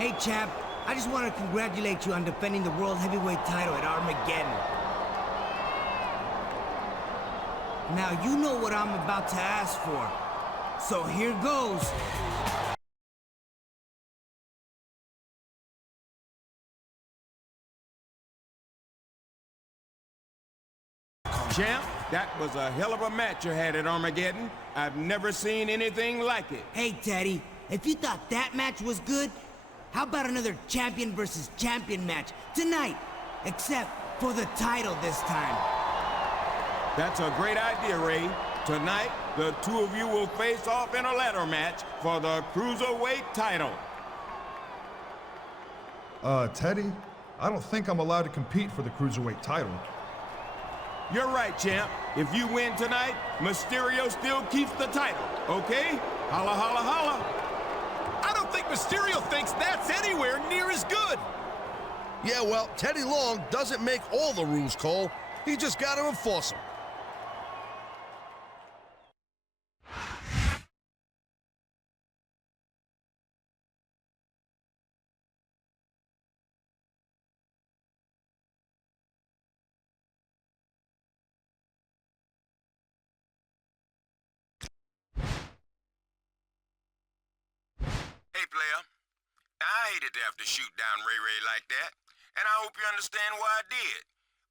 Hey, champ, I just want to congratulate you on defending the World Heavyweight title at Armageddon. Now, you know what I'm about to ask for, so here goes. Champ, that was a hell of a match you had at Armageddon. I've never seen anything like it. Hey, Teddy, if you thought that match was good, how about another champion versus champion match tonight? Except for the title this time. That's a great idea, Ray. Tonight, the two of you will face off in a ladder match for the Cruiserweight title. Teddy, I don't think I'm allowed to compete for the Cruiserweight title. You're right, champ. If you win tonight, Mysterio still keeps the title, okay? Holla, holla, holla. I don't think Mysterio thinks that's anywhere near as good. Yeah, well, Teddy Long doesn't make all the rules, Cole. He just got to enforce them. Hey, player. I hated to have to shoot down Ray Ray like that, and I hope you understand why I did.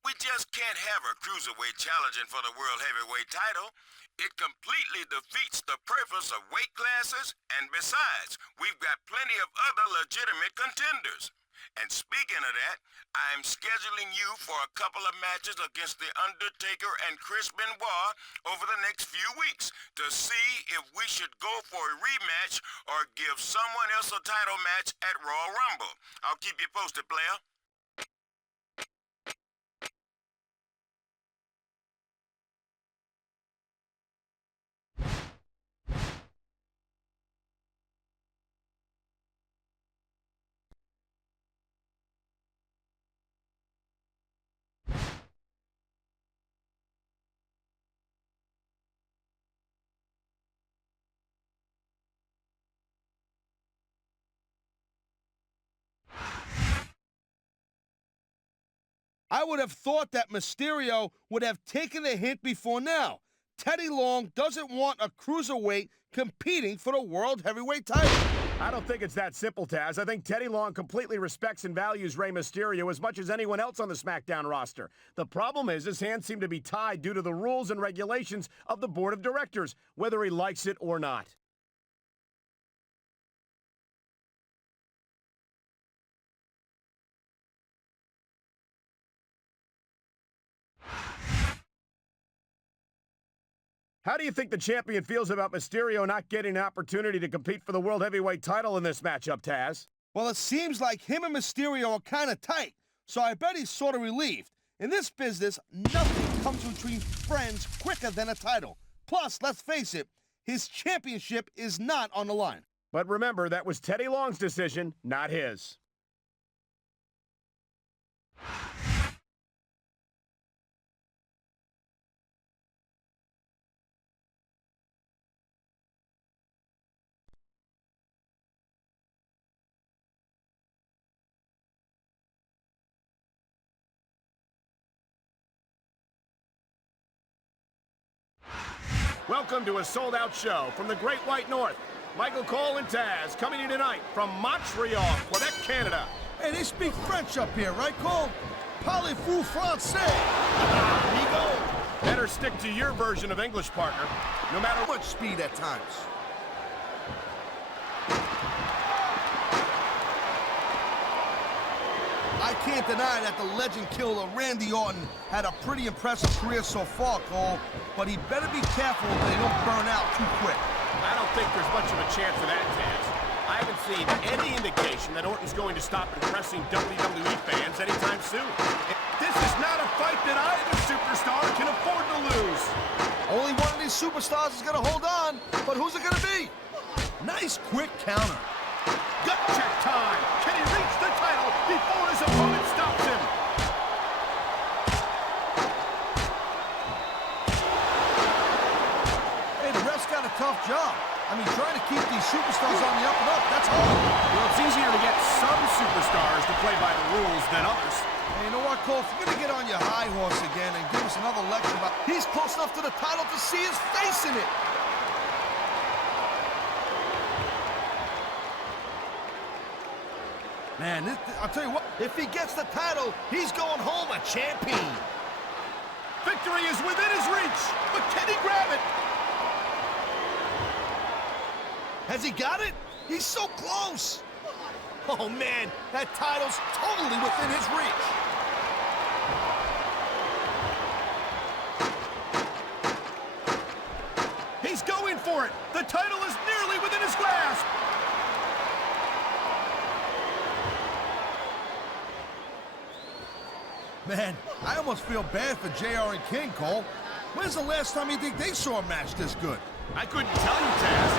We just can't have a cruiserweight challenging for the World Heavyweight title. It completely defeats the purpose of weight classes, and besides, we've got plenty of other legitimate contenders. And speaking of that, I'm scheduling you for a couple of matches against The Undertaker and Chris Benoit over the next few weeks to see if we should go for a rematch or give someone else a title match at Royal Rumble. I'll keep you posted, player. I would have thought that Mysterio would have taken the hint before now. Teddy Long doesn't want a cruiserweight competing for the World Heavyweight title. I don't think it's that simple, Taz. I think Teddy Long completely respects and values Rey Mysterio as much as anyone else on the SmackDown roster. The problem is his hands seem to be tied due to the rules and regulations of the board of directors, whether he likes it or not. How do you think the champion feels about Mysterio not getting an opportunity to compete for the World Heavyweight title in this matchup, Taz? Well, it seems like him and Mysterio are kind of tight, so I bet he's sort of relieved. In this business, nothing comes between friends quicker than a title. Plus, let's face it, his championship is not on the line. But remember, that was Teddy Long's decision, not his. Welcome to a sold-out show from the Great White North. Michael Cole and Taz coming to you tonight from Montreal, Quebec, Canada. Hey, they speak French up here, right, Cole? Parlez-vous français? Amigo. Better stick to your version of English, partner. No matter Much speed at times. I can't deny that the legend killer Randy Orton had a pretty impressive career so far, Cole, but he better be careful that they don't burn out too quick. I don't think there's much of a chance of that, Taz. I haven't seen any indication that Orton's going to stop impressing WWE fans anytime soon. This is not a fight that either superstar can afford to lose. Only one of these superstars is going to hold on, but who's it going to be? Nice quick counter. Gut check time. Can he reach the title before his opponent stops him? Hey, the ref's got a tough job. I mean, trying to keep these superstars on the up and up, that's hard. Well, it's easier to get some superstars to play by the rules than others. Hey, you know what, Cole? If you're going to get on your high horse again and give us another lecture about... He's close enough to the title to see his face in it. Man, I'll tell you what, if he gets the title, he's going home a champion. Victory is within his reach, but can he grab it? Has he got it? He's so close. Oh, man, that title's totally within his reach. He's going for it. The title is nearly within his grasp. Man, I almost feel bad for JR and King, Cole. When's the last time you think they saw a match this good? I couldn't tell you, Taz.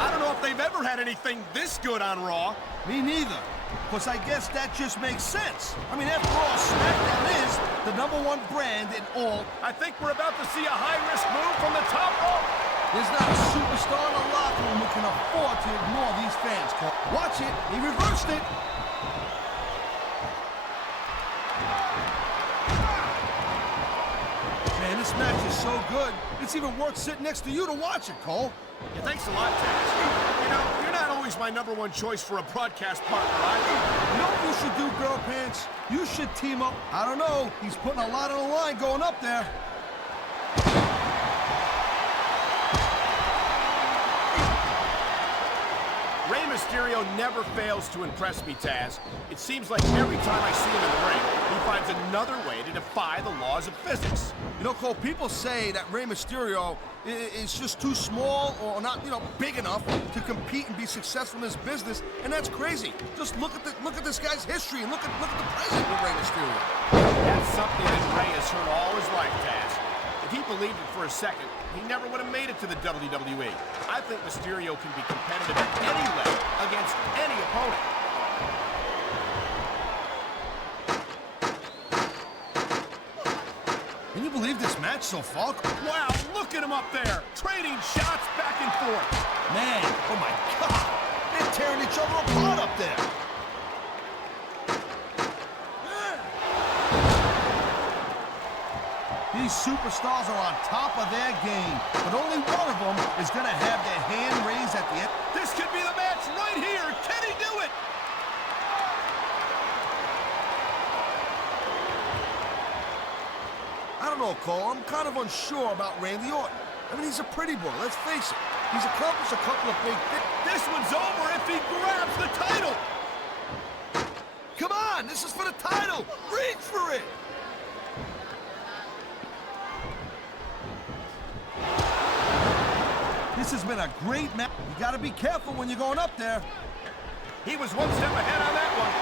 I don't know if they've ever had anything this good on Raw. Me neither. Because I guess that just makes sense. I mean, after all, SmackDown is the #1 brand in all. I think we're about to see a high-risk move from the top rope. There's not a superstar in the locker room who can afford to ignore these fans, Cole. Watch it. He reversed it. Man, this match is so good, it's even worth sitting next to you to watch it, Cole. Yeah, thanks a lot, Taz. You know, you're not always my #1 choice for a broadcast partner, either. You know what you should do, Girl Pants? You should team up. I don't know. He's putting a lot on the line going up there. Rey Mysterio never fails to impress me, Taz. It seems like every time I see him in the ring, he finds another way to defy the laws of physics. You know, Cole, people say that Rey Mysterio is just too small or not, big enough to compete and be successful in this business, and that's crazy. Just look at this guy's history and look at the present with Rey Mysterio. That's something that Rey has heard all his life, Taz. If he believed it for a second, he never would have made it to the WWE. I think Mysterio can be competitive at any level against any opponent. Can you believe this match so far? Wow, look at him up there, trading shots back and forth. Man, oh my God, they're tearing each other apart up there. These superstars are on top of their game, but only one of them is going to have their hand raised at the end. This could be the match right here. Can he do it? I don't know, Cole. I'm kind of unsure about Randy Orton. I mean, he's a pretty boy, let's face it. He's accomplished a couple of big things. This one's over if he grabs the title. Come on, this is for the title. Reach for it. This has been a great match. You got to be careful when you're going up there. He was one step ahead on that one.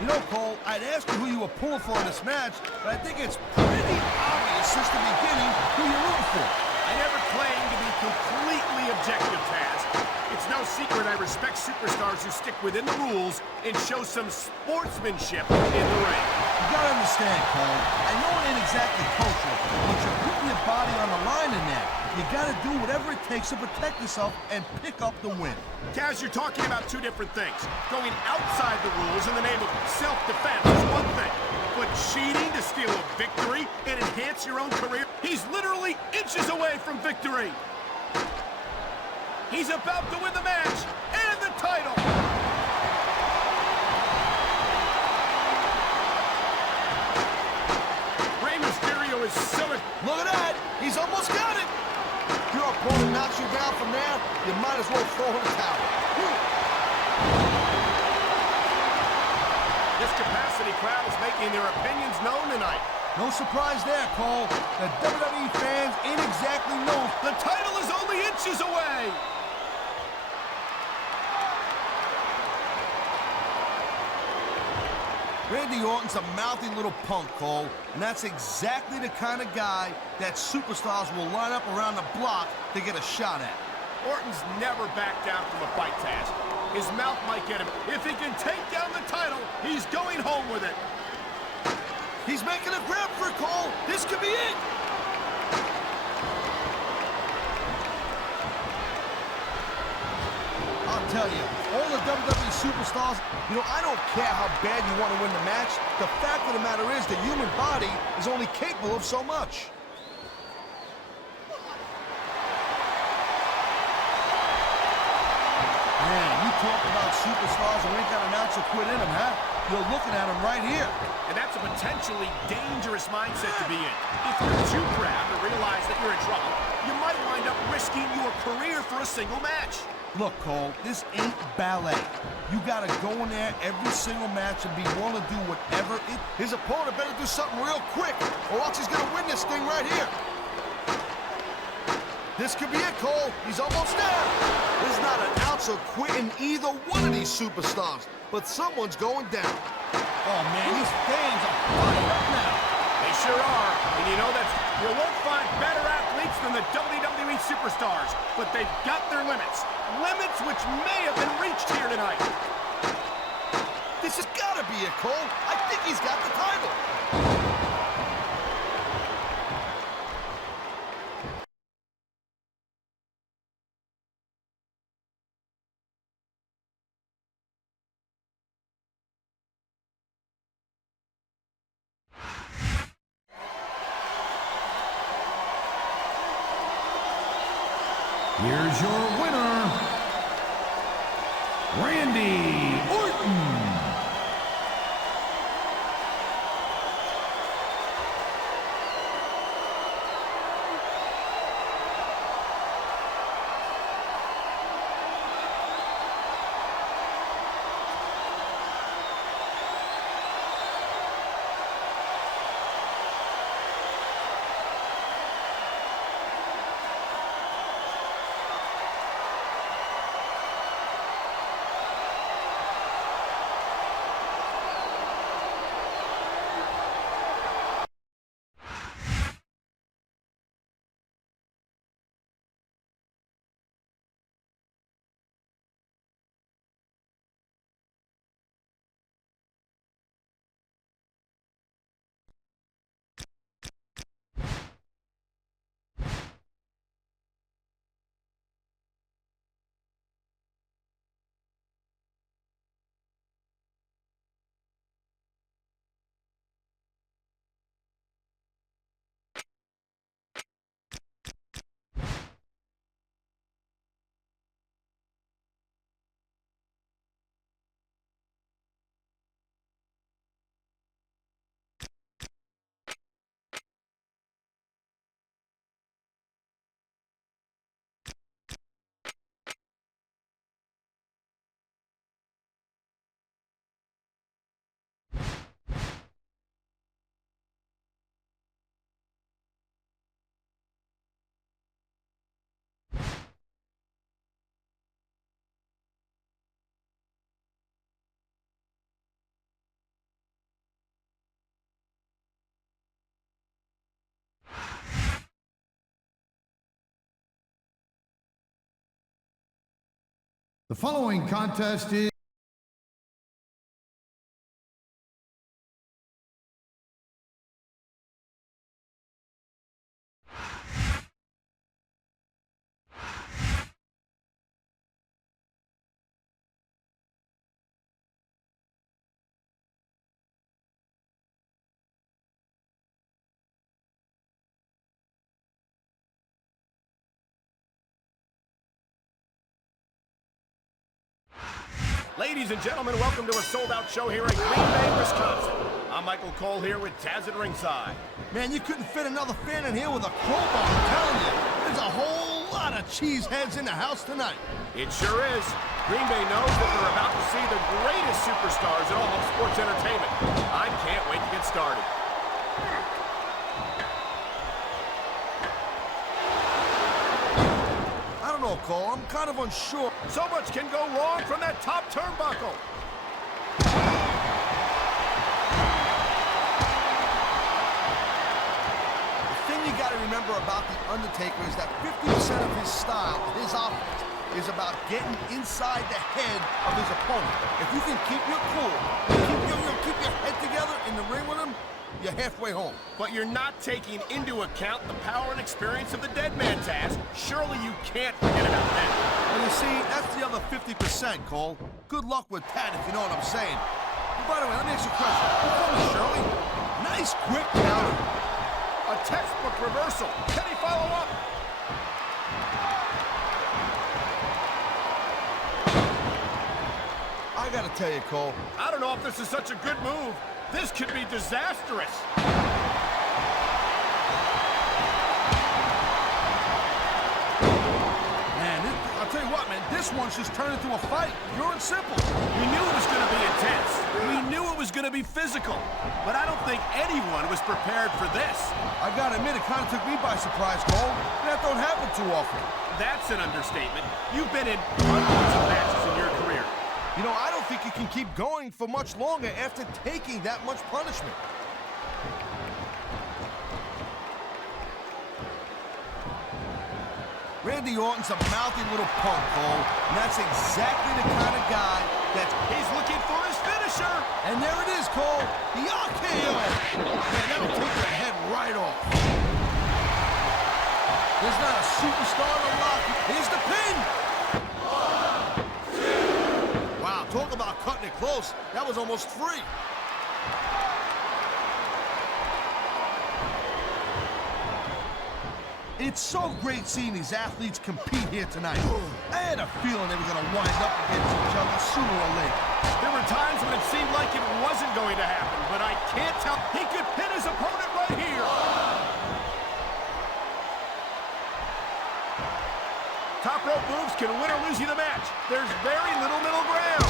You know, Cole, I'd ask you who you were pulling for in this match, but I think it's pretty obvious since the beginning who you're rooting for. I never claimed to be completely objective, Taz. It's no secret I respect superstars who stick within the rules and show some sportsmanship in the ring. You gotta understand, Cole. I know it ain't exactly cultural, but you're putting your body on the line in that. You gotta do whatever it takes to protect yourself and pick up the win. Taz, you're talking about two different things. Going outside the rules in the name of self-defense is one thing, but cheating to steal a victory and enhance your own career, he's literally inches away from victory. He's about to win the match and the title. Rey Mysterio is silly. Look at that! He's almost got it! If your opponent knocks you down from there, you might as well throw in the towel. This capacity crowd is making their opinions known tonight. No surprise there, Cole. The WWE fans ain't exactly known. The title is only inches away. Randy Orton's a mouthy little punk, Cole, and that's exactly the kind of guy that superstars will line up around the block to get a shot at. Orton's never backed down from a fight, Taz. His mouth might get him. If he can take down the title, he's going home with it. He's making a grab for Cole. This could be it. I'll tell you, all the WWE superstars, I don't care how bad you want to win the match. The fact of the matter is the human body is only capable of so much. Man, you talk about superstars who ain't got an ounce of quit in them, huh? You're looking at them right here. And that's a potentially dangerous mindset to be in. If you're too proud to realize that you're in trouble, you might wind up risking your career for a single match. Look, Cole, this ain't ballet. You gotta go in there every single match and be willing to do whatever it... His opponent better do something real quick, or else he's gonna win this thing right here. This could be it, Cole. He's almost there. There's not an ounce of quit in either one of these superstars, but someone's going down. Oh, man, these fans are fired up now. They sure are. And you know that you won't find better athletes than the WWE superstars, but they've got their limits. Limits which may have been reached here tonight. This has got to be it, Cole. I think he's got the title. Here's your winner, Randy Orton. The following contest is Ladies and gentlemen, welcome to a sold-out show here at Green Bay, Wisconsin. I'm Michael Cole here with Taz at ringside. Man, you couldn't fit another fan in here with a crowbar, I'm telling you. There's a whole lot of cheeseheads in the house tonight. It sure is. Green Bay knows that they're about to see the greatest superstars in all of sports entertainment. I can't wait to get started. I don't know, Cole. I'm kind of unsure. So much can go wrong from that top turnbuckle. The thing you got to remember about The Undertaker is that 50% of his style, his offense, is about getting inside the head of his opponent. If you can keep your cool, keep your head together in the ring with him, you're halfway home. But you're not taking into account the power and experience of the dead man, Taz. Surely you can't forget about that. Well, you see, that's the other 50%, Cole. Good luck with that, if you know what I'm saying. And by the way, let me ask you a question. Before me, Shirley. Nice quick counter. A textbook reversal. Can he follow up? I gotta tell you, Cole. I don't know if this is such a good move. This could be disastrous. Man, I'll tell you what, man, this one's just turned into a fight. Pure and simple. We knew it was going to be intense. We knew it was going to be physical. But I don't think anyone was prepared for this. I gotta admit, it kind of took me by surprise, Cole. That don't happen too often. That's an understatement. You've been in hundreds of matches in your career. You know, I don't think you can keep going for much longer after taking that much punishment. Randy Orton's a mouthy little punk, Cole, and that's exactly the kind of guy that's... He's looking for his finisher. And there it is, Cole, the RKO. Man, that'll take your head right off. There's not a superstar in the lock. Here's the pin. Wow, talk about cutting it close. That was almost free. It's so great seeing these athletes compete here tonight. I had a feeling they were going to wind up against each other sooner or later. There were times when it seemed like it wasn't going to happen, but I can't tell. He could pin his opponent right here. Top rope moves can win or lose you the match. There's very little middle ground.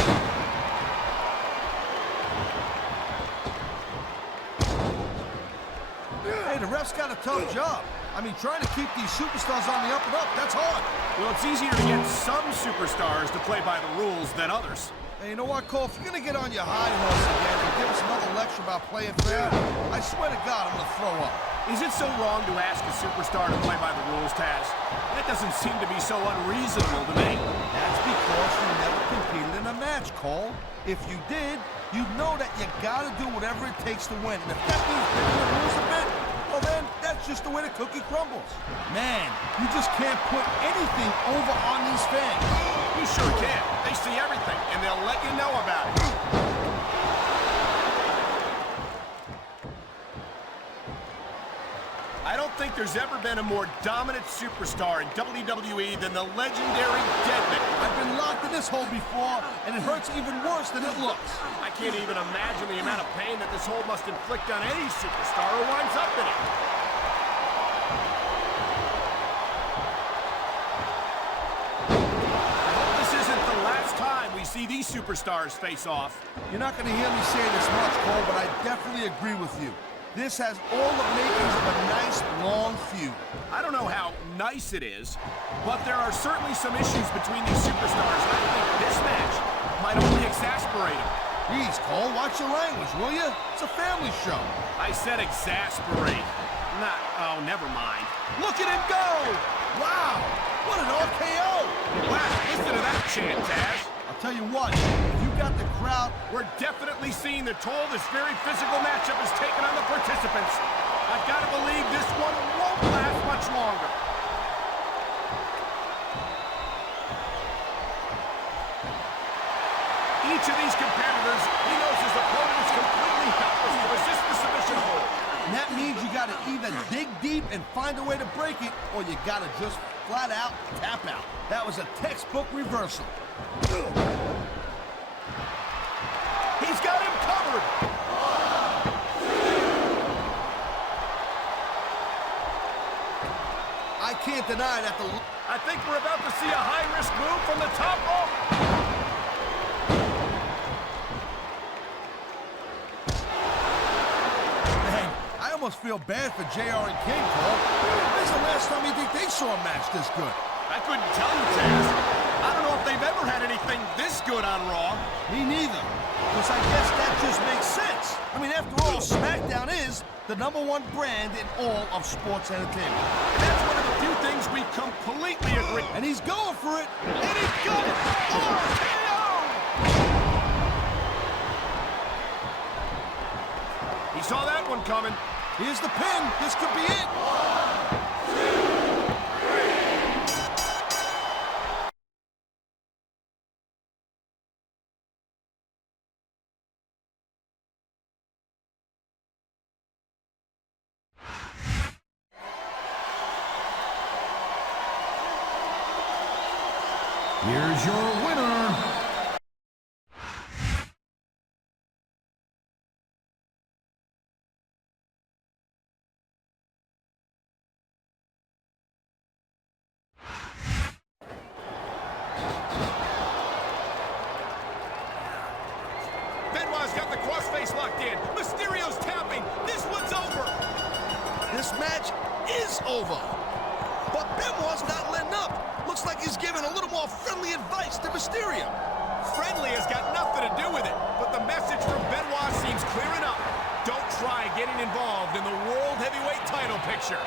Hey, the ref's got a tough job. I mean, trying to keep these superstars on the up and up, that's hard. Well, it's easier to get some superstars to play by the rules than others. Hey, you know what, Cole? If you're going to get on your high horse again and give us another lecture about playing fair, I swear to God, I'm going to throw up. Is it so wrong to ask a superstar to play by the rules, Taz? That doesn't seem to be so unreasonable to me. That's because you never competed in a match, Cole. If you did, you'd know that you got to do whatever it takes to win. And if that means breaking the rules a bit, well then, that's just the way the cookie crumbles. Man, you just can't put anything over on these fans. You sure can. They see everything, and they'll let you know about it. I don't think there's ever been a more dominant superstar in WWE than the legendary Deadman. I've been locked in this hole before, and it hurts even worse than it looks. I can't even imagine the amount of pain that this hole must inflict on any superstar who winds up in it. I hope this isn't the last time we see these superstars face off. You're not going to hear me say this much, Cole, but I definitely agree with you. This has all the makings of a nice, long feud. I don't know how nice it is, but there are certainly some issues between these superstars, and I think this match might only exasperate them. Jeez, Cole, watch your language, will you? It's a family show. I said exasperate. Not, oh, never mind. Look at him go! Wow, what an RKO! Wow, listen to that chant, Taz. I'll tell you what, if you got the crowd... We're definitely seeing the toll this very physical matchup has taken on the participants. I've got to believe this one won't last much longer. Each of these competitors, he knows his opponent is completely helpless to resist the submission hold. And that means you got to either dig deep and find a way to break it, or you got to just flat out tap out. That was a textbook reversal. He's got him covered. I can't deny that the... I think we're about to see a high-risk move from the top rope. Man, I almost feel bad for JR and King, Cole. When's the last time you think they saw a match this good? I couldn't tell you, Taz. I don't know if they've ever had anything this good on Raw. Me neither. Because I guess that just makes sense. I mean, after all, SmackDown is the #1 brand in all of sports entertainment. And that's one of the few things we completely agree. And he's going for it. And he got it! RKO! He saw that one coming. Here's the pin. This could be it. Here's your winner, Benoit's got the crossface locked in. Mysterio's tapping. This one's over. This match is over. But Benoit's not letting up. Looks like he's giving a little more friendly advice to Mysterio. Friendly has got nothing to do with it, but the message from Benoit seems clear enough. Don't try getting involved in the World Heavyweight title picture.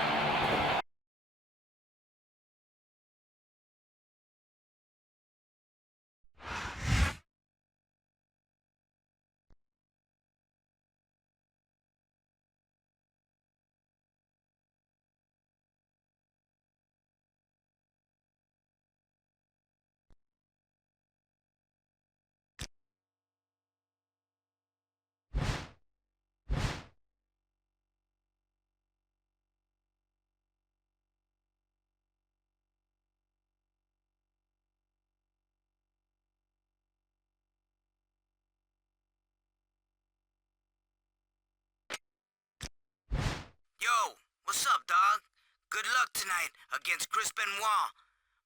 Yo, what's up, dog? Good luck tonight against Chris Benoit.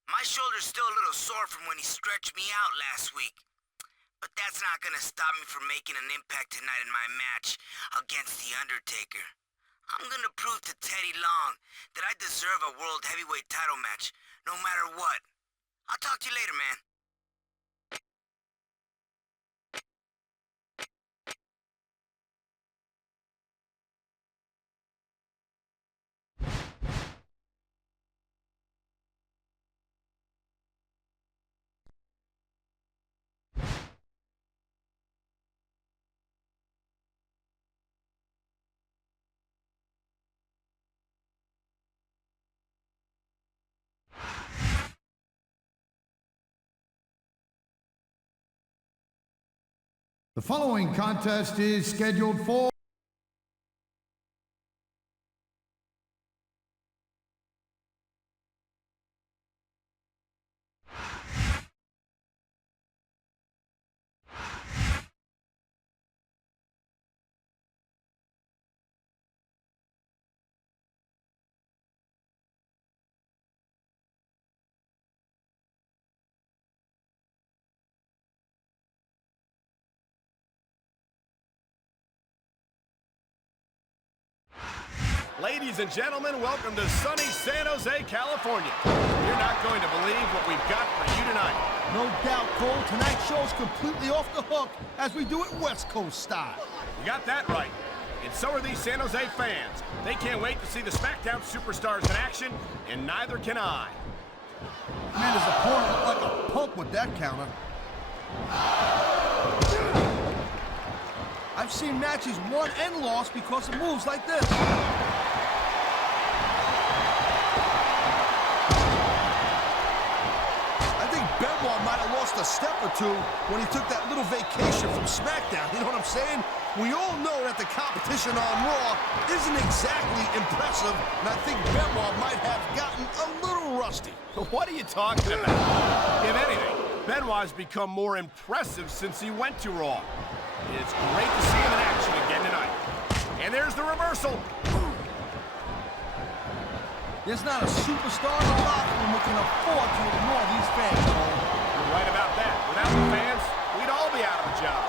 My shoulder's still a little sore from when he stretched me out last week. But that's not gonna stop me from making an impact tonight in my match against The Undertaker. I'm gonna prove to Teddy Long that I deserve a World Heavyweight title match, no matter what. I'll talk to you later, man. the following contest is scheduled for Ladies and gentlemen, welcome to sunny San Jose, California. You're not going to believe what we've got for you tonight. No doubt, Cole, tonight's show's completely off the hook as we do it West Coast style. You got that right. And so are these San Jose fans. They can't wait to see the SmackDown superstars in action, and neither can I. Man, his opponent looked like a punk with that counter. I've seen matches won and lost because of moves like this. I think Benoit might have lost a step or two when he took that little vacation from SmackDown. You know what I'm saying? We all know that the competition on Raw isn't exactly impressive, and I think Benoit might have gotten a little rusty. What are you talking about? If anything, Benoit's become more impressive since he went to Raw. It's great to see him in action again tonight. And there's the reversal. There's not a superstar in the locker room who can afford to ignore these fans, Cole. You're right about that. Without the fans, we'd all be out of a job.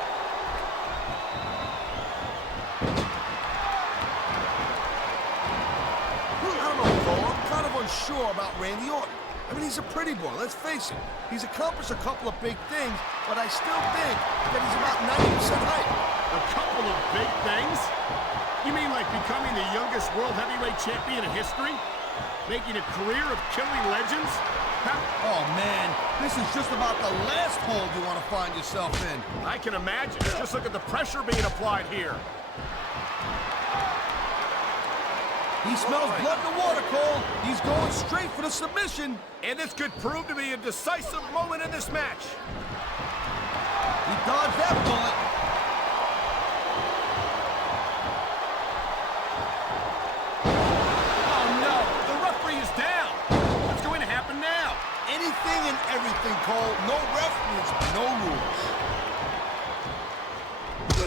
I don't know, Cole. I'm kind of unsure about Randy Orton. I mean, he's a pretty boy, let's face it. He's accomplished a couple of big things, but I still think that he's about 90% hype. A couple of big things? You mean like becoming the youngest World Heavyweight Champion in history? Making a career of killing legends? Oh, man, this is just about the last hold you want to find yourself in. I can imagine. Just look at the pressure being applied here. He smells blood in the water, Cole. He's going straight for the submission. And this could prove to be a decisive moment in this match. He dodged that bullet. Oh, no. The referee is down. What's going to happen now? Anything and everything, Cole. No ref means no rules.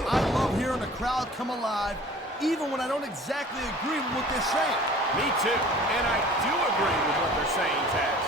I love hearing the crowd come alive, even when I don't exactly agree with what they're saying. Me too. And I do agree with what they're saying, Taz.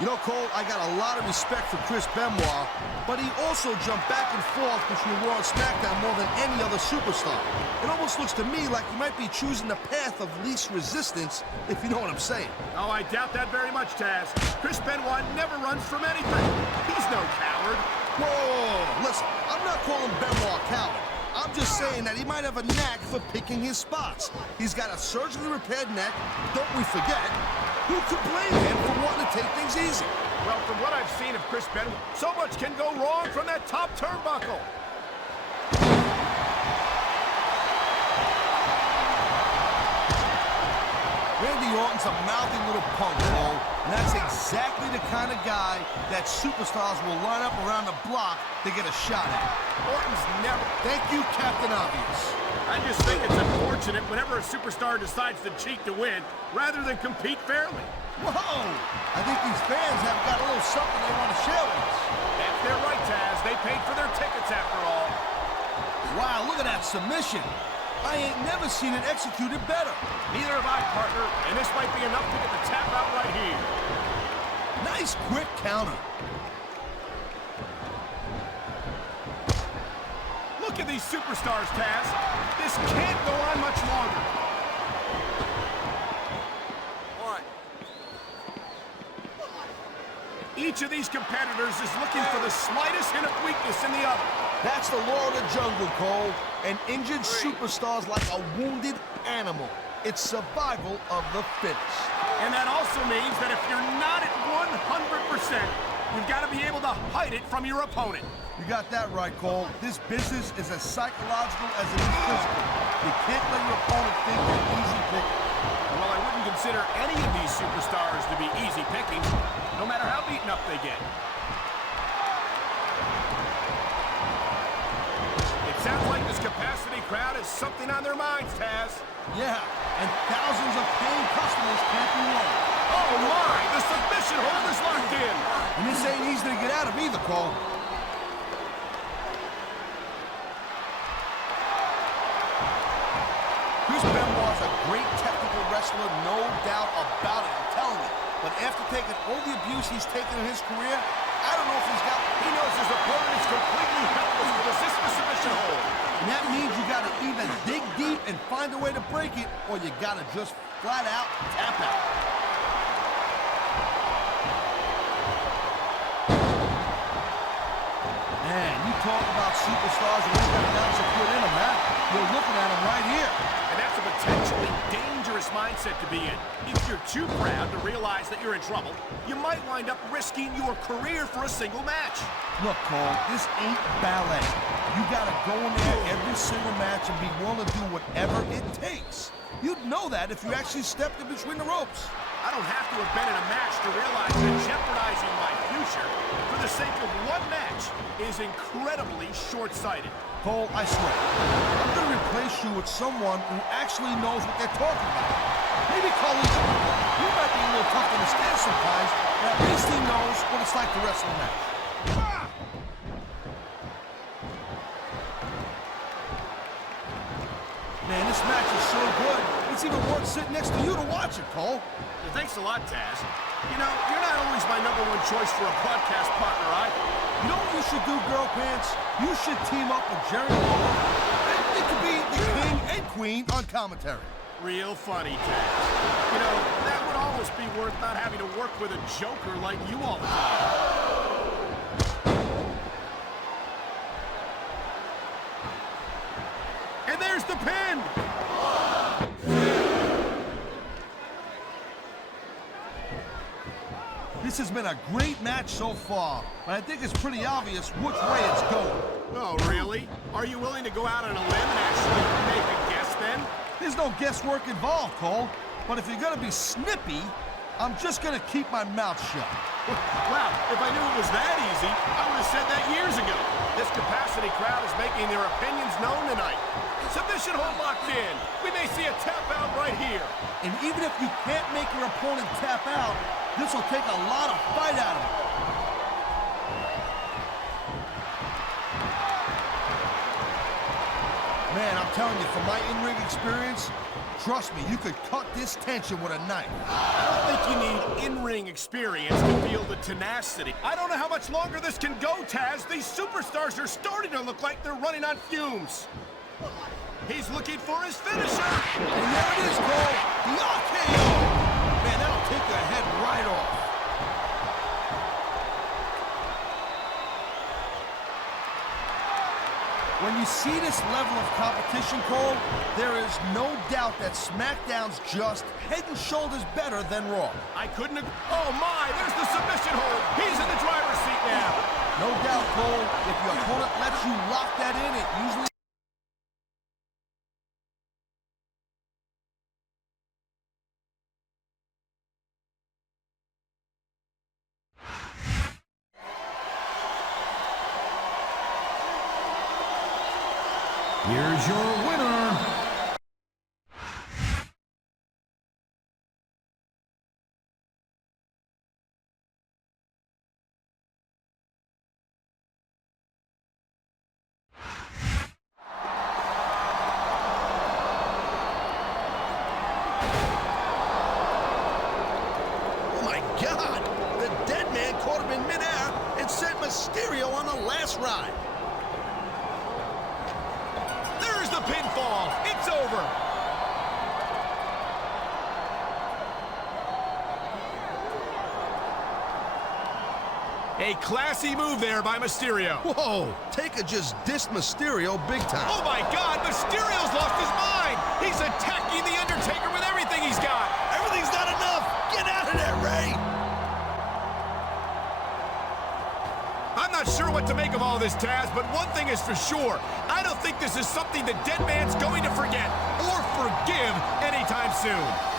You know, Cole, I got a lot of respect for Chris Benoit, but he also jumped back and forth between Raw and SmackDown more than any other superstar. It almost looks to me like he might be choosing the path of least resistance, if you know what I'm saying. Oh, I doubt that very much, Taz. Chris Benoit never runs from anything. He's no coward. Whoa, listen, I'm not calling Benoit a coward. I'm just saying that he might have a knack for picking his spots. He's got a surgically repaired neck, don't we forget. Who could blame him for wanting to take things easy? Well, from what I've seen of Chris Benoit, so much can go wrong from that top turnbuckle. Randy Orton's a mouthy little punk, Cole, and that's exactly the kind of guy that superstars will line up around the block to get a shot at. Orton's never... Thank you, Captain Obvious. I just think it's unfortunate whenever a superstar decides to cheat to win, rather than compete fairly. Whoa! I think these fans have got a little something they want to share with us. That's their right, Taz. They paid for their tickets after all. Wow, look at that submission. I ain't never seen it executed better. Neither have I, partner, and this might be enough to get the tap out right here. Nice quick counter. Look at these superstars, Taz. This can't go on much longer. Each of these competitors is looking for the slightest hint of weakness in the other. That's the law of the jungle, Cole. An injured superstar's like a wounded animal. It's survival of the fittest. And that also means that if you're not at 100%, you've got to be able to hide it from your opponent. You got that right, Cole. This business is as psychological as it is physical. You can't let your opponent think you're easy picking. Well, I wouldn't consider any of these superstars to be easy pickings, no matter how beaten up they get. It sounds like this capacity crowd has something on their minds, Taz. Yeah, and thousands of paying customers can't be wrong. Oh my, the submission hold is locked in. And this ain't easy to get out of either, Cole. Chris Benoit's a great technical wrestler, no doubt about it, I'm telling you. But after taking all the abuse he's taken in his career, I don't know if he's got... He knows his opponent is completely helpless to resist the submission hold. And that means you gotta either dig deep and find a way to break it, or you gotta just flat out tap out. Man, you talk about superstars and we've got an ounce of put in them, huh? You're looking at them right here. And that's a potentially dangerous mindset to be in. If you're too proud to realize that you're in trouble, you might wind up risking your career for a single match. Look, Cole, this ain't ballet. You gotta go in there every single match and be willing to do whatever it takes. You'd know that if you actually stepped in between the ropes. I don't have to have been in a match to realize that jeopardizing my future for the sake of one match is incredibly short-sighted. Cole, I swear, I'm gonna replace you with someone who actually knows what they're talking about. Maybe Carlito. You might be a little tough to understand sometimes, but at least he knows what it's like to wrestle a match. Man, this match is so good, it's even worth sitting next to you to watch it, Cole. Well, thanks a lot, Taz. You know, you're not always my #1 choice for a broadcast partner, either. You know what you should do, Girl Pants? You should team up with Jerry Lawler. It could be the king and queen on commentary. Real funny, Taz. You know, that would almost be worth not having to work with a joker like you all the time. And there's the pin! This has been a great match so far, but I think it's pretty obvious which way it's going. Oh, really? Are you willing to go out on a limb and actually make a guess then? There's no guesswork involved, Cole. But if you're gonna be snippy, I'm just gonna keep my mouth shut. Wow, if I knew it was that easy, I would have said that years ago. This capacity crowd is making their opinions known tonight. Submission hold locked in. We may see a tap out right here. And even if you can't make your opponent tap out, this will take a lot of fight out of it. Man, I'm telling you, from my in-ring experience, trust me, you could cut this tension with a knife. I don't think you need in-ring experience to feel the tenacity. I don't know how much longer this can go, Taz. These superstars are starting to look like they're running on fumes. He's looking for his finisher. And there it is, Cole. The RKO. Man, that'll take your head right off. When you see this level of competition, Cole, there is no doubt that SmackDown's just head and shoulders better than Raw. I couldn't agree. Oh, my, there's the submission hold. He's in the driver's seat now. No doubt, Cole, if your opponent lets you lock that in, it usually... Here's your winner, Oh my God! The dead man caught him in midair and sent Mysterio on the last ride. There's the pinfall. It's over. A classy move there by Mysterio. Whoa! Taker just dissed Mysterio big time. Oh my God, Mysterio's lost his mind. He's attacking The Undertaker with everything he's got. Everything's not enough! Get out of there, Ray! I'm not sure what to make of all this, Taz, but one thing is for sure. I don't think this is something the dead man's going to forget or forgive anytime soon.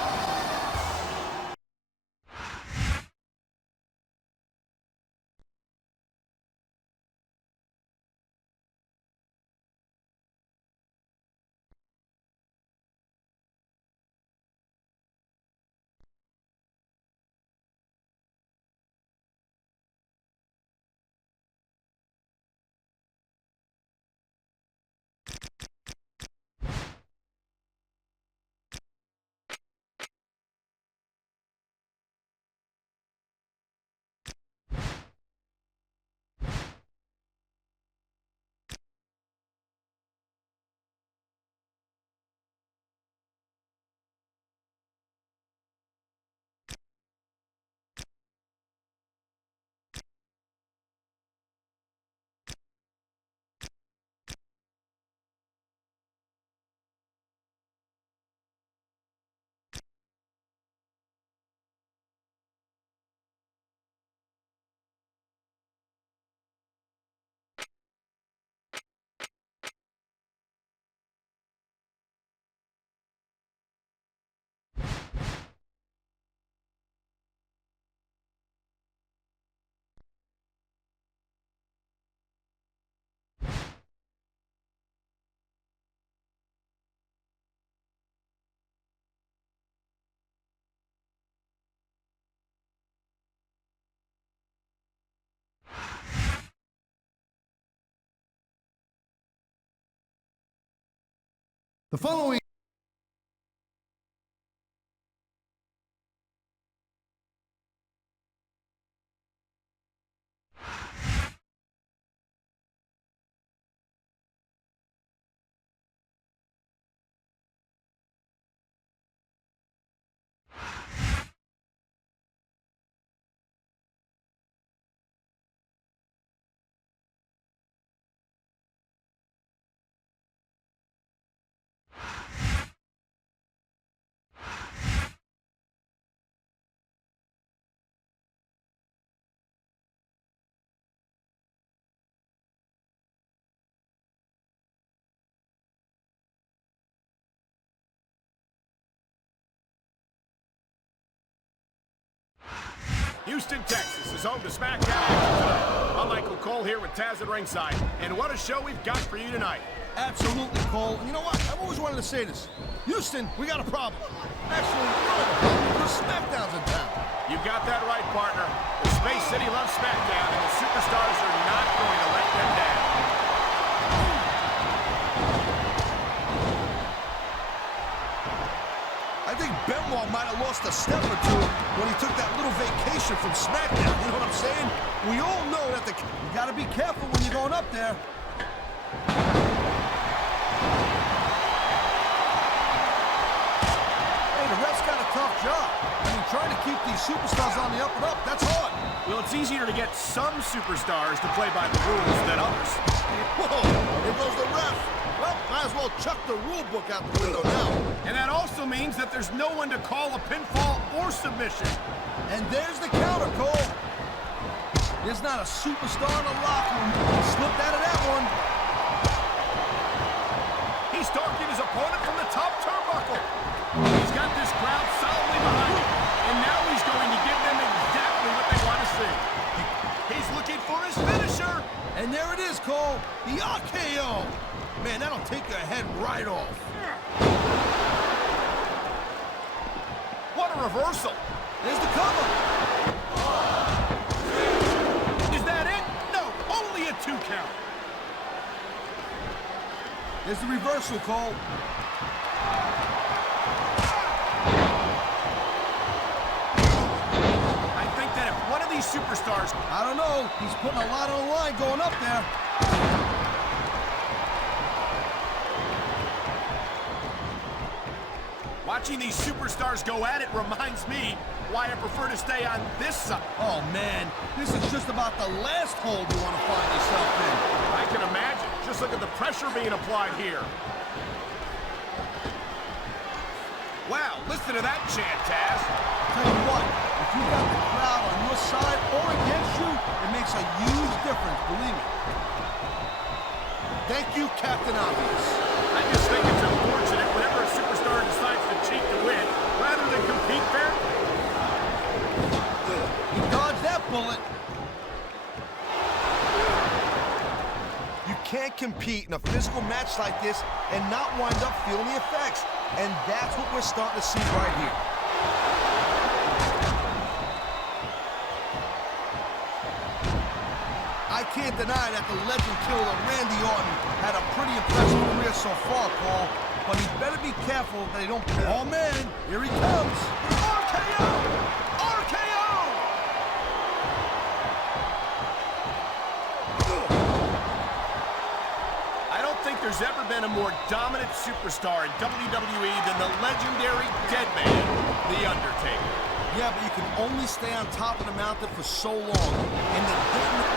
the following Houston, Texas is home to SmackDown tonight. I'm Michael Cole here with Taz at ringside, and what a show we've got for you tonight. Absolutely, Cole. And you know what? I've always wanted to say this. Houston, we got a problem. Actually, we don't have a problem because SmackDown's in town. You've got that right, partner. The Space City loves SmackDown, and the superstars are not going to let them down. I think Benoit might have lost a step or two when he took that little vacation from SmackDown. You know what I'm saying? We all know that you got to be careful when you're going up there. Hey, the ref's got a tough job. I mean, trying to keep these superstars on the up and up, that's hard. Well, it's easier to get some superstars to play by the rules than others. Whoa, there goes the ref. Well, might as well chuck the rule book out the window now. And that also means that there's no one to call a pinfall or submission. And there's the counter, Cole. There's not a superstar in the locker room who slipped out of that one. He's stalking his opponent from the top turnbuckle. He's got this crowd solidly behind him. And now he's going to give them exactly what they want to see. He's looking for his finisher. And there it is, Cole. The RKO. Man, that'll take your head right off. What a reversal. There's the cover. Is that it? No, only a 2 count. There's the reversal, Cole. I think that if one of these superstars... I don't know. He's putting a lot on the line going up there. Watching these superstars go at it reminds me why I prefer to stay on this side. Oh, man. This is just about the last hole you want to find yourself in. I can imagine. Just look at the pressure being applied here. Wow, listen to that chant, Taz. Tell you what, if you got the crowd on your side or against you, it makes a huge difference, believe me. Thank you, Captain Obvious. I just think it's unfortunate whenever a superstar decides to cheat to win, rather than compete fairly. He dodged that bullet. You can't compete in a physical match like this and not wind up feeling the effects. And that's what we're starting to see right here. I can't deny that the legend killer Randy Orton had a pretty impressive career so far, Paul. But he better be careful that he don't... Oh, man, here he comes. RKO! RKO! I don't think there's ever been a more dominant superstar in WWE than the legendary Deadman, The Undertaker. Yeah, but you can only stay on top of the mountain for so long. And the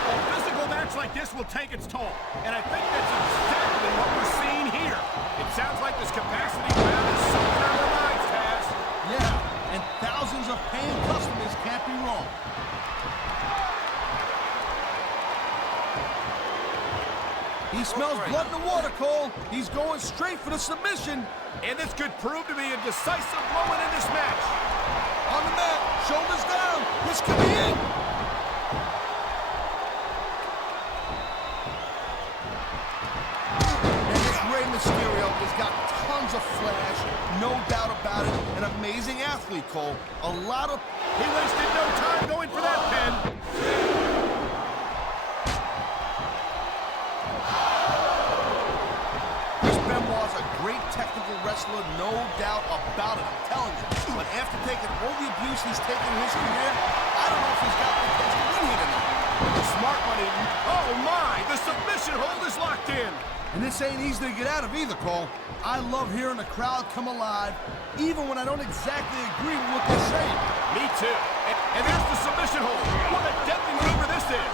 A physical match like this will take its toll. And I think that's exactly what we're seeing here. It sounds like this capacity crowd is something on their minds, Taz. Yeah, and thousands of paying customers can't be wrong. He smells blood in the water, Cole. He's going straight for the submission. And this could prove to be a decisive moment in this match. On the mat, shoulders down. This could be it. And this Rey Mysterio has got tons of flash, no doubt about it. An amazing athlete, Cole. A lot of... He wasted no time going for that pin. Chris Benoit's a great technical wrestler, no doubt about it. I'm telling you. But after taking all the abuse he's taken in his career, I don't know if he's got the chance to win here tonight. Smart money. Oh, my. The submission hold is locked in. And this ain't easy to get out of either, Cole. I love hearing the crowd come alive, even when I don't exactly agree with what they're saying. Me too. And there's the submission hold. What a deadly maneuver this is.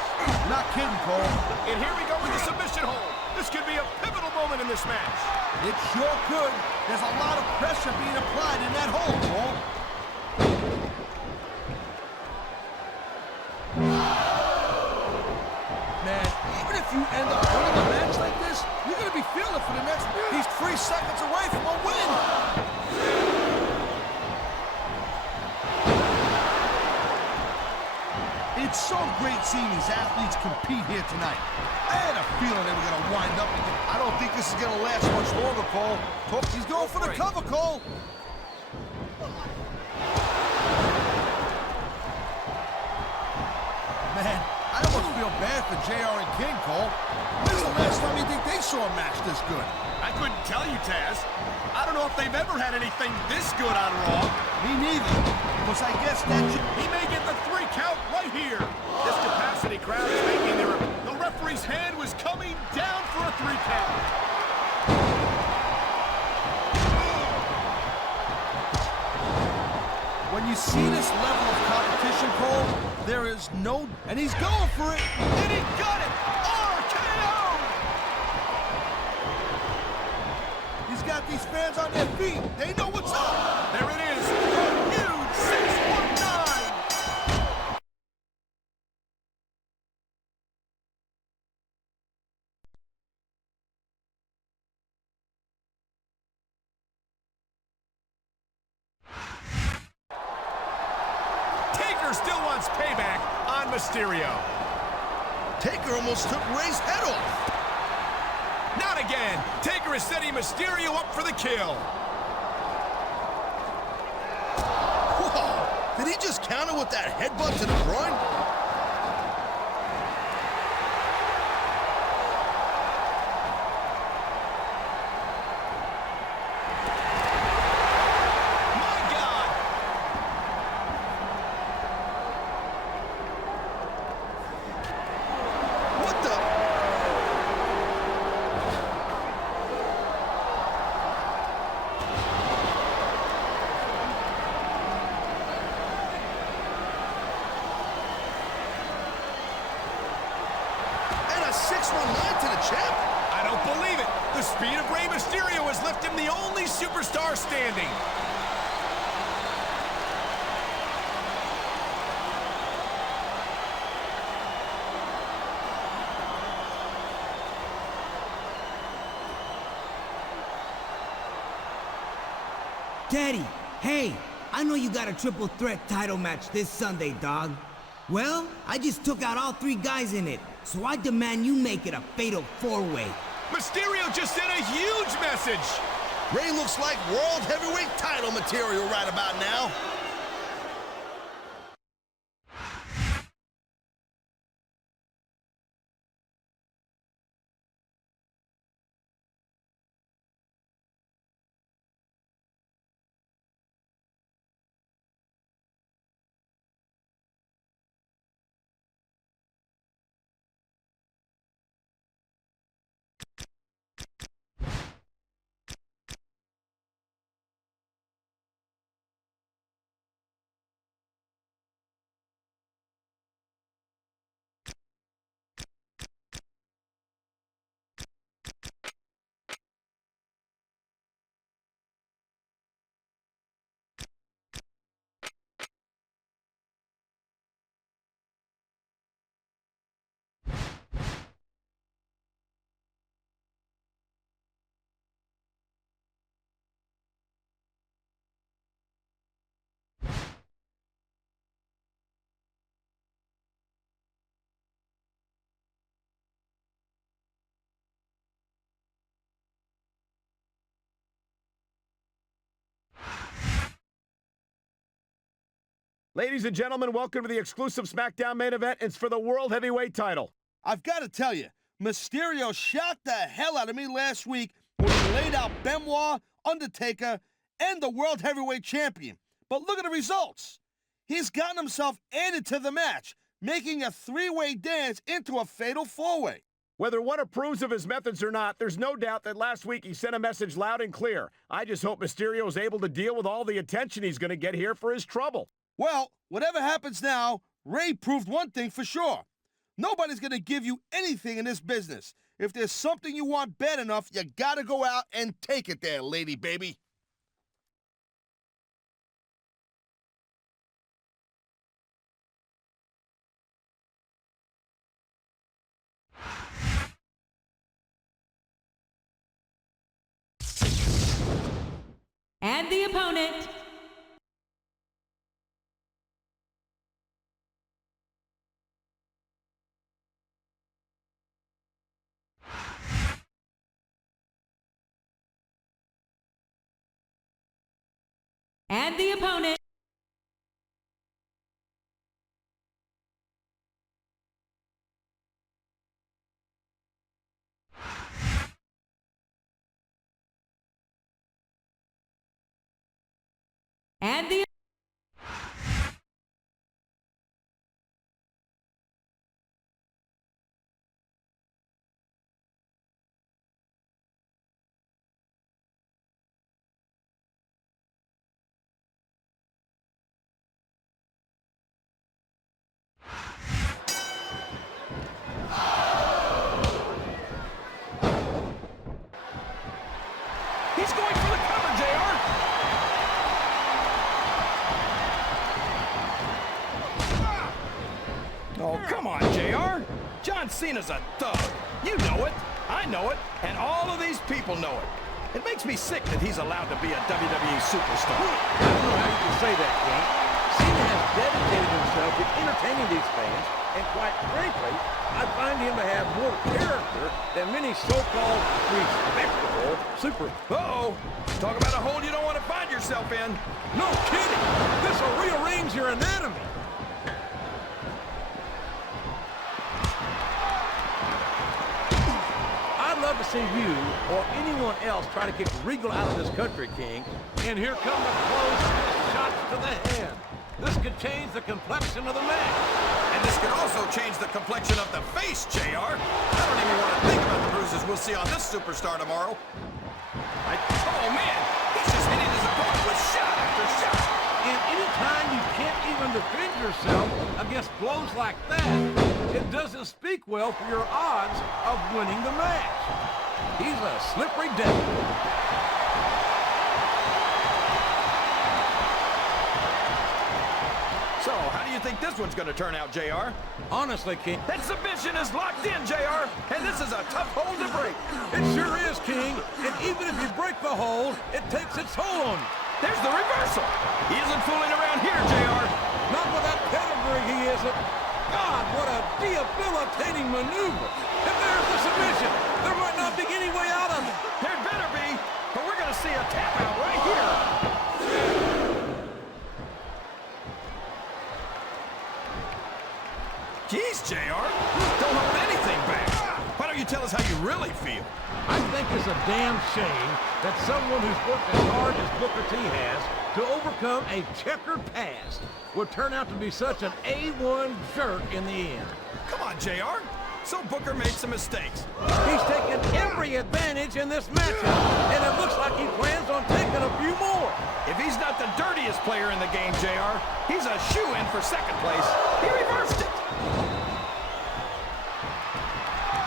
Not kidding, Cole. And here we go with the submission hold. This could be a pivotal moment in this match. It sure could. There's a lot of pressure being applied in that hold, Cole. Man, even if you end up winning a match like this, you're going to be feeling it for the next... He's 3 seconds away from a win. It's so great seeing these athletes compete here tonight. I had a feeling they were going to wind up. I don't think this is going to last much longer, Cole. He's going for the cover, Cole. Man, I almost feel bad for JR and King, Cole. When's the last time you think they saw a match this good? I couldn't tell you, Taz. I don't know if they've ever had anything this good on Raw. Me neither. Because I guess that He may get the 3 count right here. This capacity crowd is making their... The referee's hand was coming down for a 3 count. when you see this level of competition, Cole, there is no... And he's going for it. And he got it! RKO! He's got these fans on their feet. They know what's up. There it is. A huge 619. Taker still wants payback on Mysterio. Taker almost took Ray's head off. Not again. Taker is setting Mysterio up for the kill. Whoa! Did he just counter with that headbutt to the groin? My God! What the... And a 619 to the champ. I don't believe it. The speed of Rey Mysterio has left him the only superstar standing. Daddy, hey, I know you got a triple threat title match this Sunday, dog. Well, I just took out all 3 guys in it, so I demand you make it a fatal 4-way. Mysterio just sent a huge message. Ray looks like world heavyweight title material right about now. Ladies and gentlemen, welcome to the exclusive SmackDown main event. It's for the World Heavyweight title. I've got to tell you, Mysterio shocked the hell out of me last week when he laid out Benoit, Undertaker, and the World Heavyweight Champion. But look at the results. He's gotten himself added to the match, making a 3-way dance into a fatal 4-way. Whether one approves of his methods or not, there's no doubt that last week he sent a message loud and clear. I just hope Mysterio is able to deal with all the attention he's going to get here for his trouble. Well, whatever happens now, Ray proved one thing for sure. Nobody's going to give you anything in this business. If there's something you want bad enough, you got to go out and take it there, lady baby. And the opponent, And the opponent. And the He's going for the cover, JR. Oh, come on, JR. John Cena's a thug. You know it, I know it, and all of these people know it. It makes me sick that he's allowed to be a WWE superstar. I don't know how you can say that, King. Cena has dedicated himself to entertaining these fans, and quite frankly, I find him to have more character than many so-called respectable super... Uh-oh. Talk about a hole you don't want to find yourself in. No kidding! This will rearrange your anatomy. I'd love to see you or anyone else try to kick Regal out of this country, King. And here come the close shots to the head. This could change the complexion of the match. And this could also change the complexion of the face, JR. I don't even want to think about the bruises we'll see on this superstar tomorrow. Oh, man! He's just hitting his opponent with shot after shot. And anytime you can't even defend yourself against blows like that, it doesn't speak well for your odds of winning the match. He's a slippery devil. So, how do you think this one's going to turn out, JR? Honestly, King, That submission is locked in, JR, and this is a tough hold to break. it sure is, King. And even if you break the hold, it takes its toll on you. There's the reversal. He isn't fooling around here, JR. Not with that pedigree, he isn't. God, what a debilitating maneuver. And there's the submission. There might not be any way out of it. There better be, or we're going to see a tap out right here. Jeez, JR, don't hold anything back. Why don't you tell us how you really feel? I think it's a damn shame that someone who's worked as hard as Booker T has to overcome a checkered past would turn out to be such an A1 jerk in the end. Come on, JR. So Booker made some mistakes. He's taken every advantage in this matchup, and it looks like he plans on taking a few more. If he's not the dirtiest player in the game, JR, he's a shoo-in for second place. He reversed it.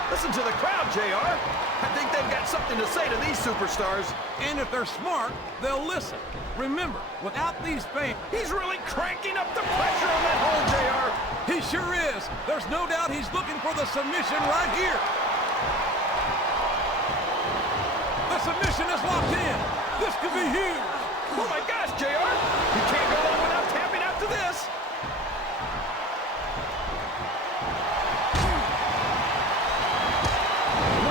Listen to the crowd, JR. I think they've got something to say to these superstars. And if they're smart, they'll listen. Remember, without these fans, He's really cranking up the pressure on that hole, JR. he sure is. There's no doubt he's looking for the submission right here. The submission is locked in. This could be huge. Oh my gosh, JR. You can't go on without tapping out to this.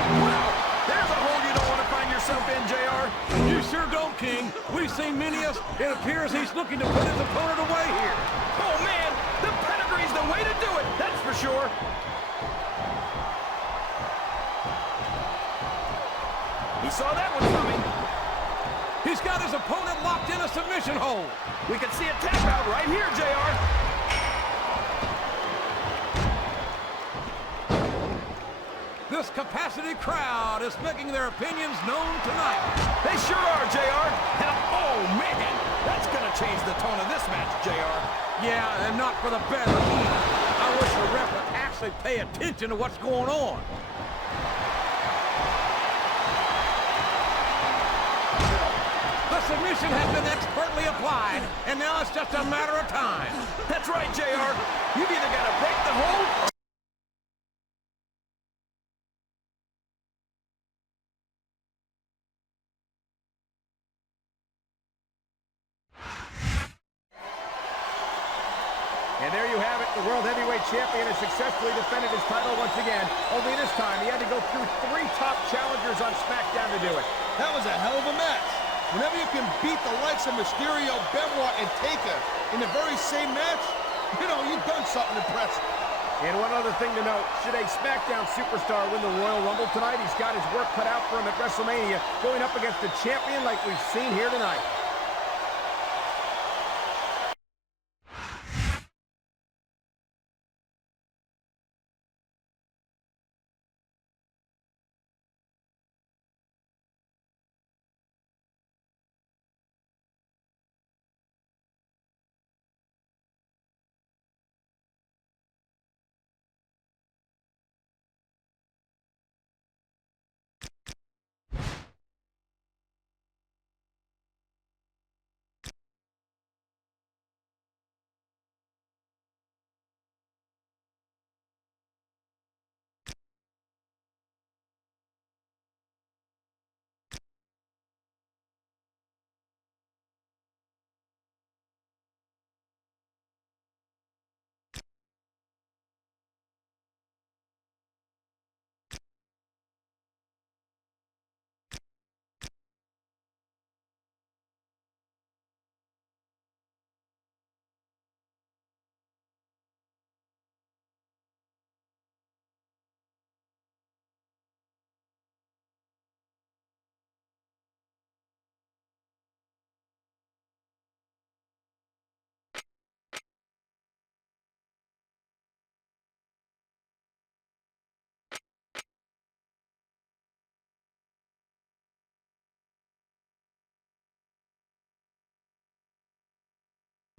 Wow, there's a hole you don't want to find yourself in, JR. You sure don't, King. We've seen many of us. It appears he's looking to put his opponent away here. Oh man, the pedigree's the way to do it, that's for sure. He saw that one coming. He's got his opponent locked in a submission hold. We can see a tap out right here, JR. This capacity crowd is making their opinions known tonight. They sure are, JR. And oh man, that's gonna change the tone of this match, JR. Yeah, and not for the better either. I wish the ref would actually pay attention to what's going on. The submission has been expertly applied, and now it's just a matter of time. That's right, JR. You've either got to break the hold or... And there you have it. The World Heavyweight Champion has successfully defended his title once again. Only this time, he had to go through 3 top challengers on SmackDown to do it. That was a hell of a match. Whenever you can beat the likes of Mysterio, Benoit, and Taker in the very same match, you know, you've done something impressive. And one other thing to note, should a SmackDown superstar win the Royal Rumble tonight, he's got his work cut out for him at WrestleMania, going up against a champion like we've seen here tonight.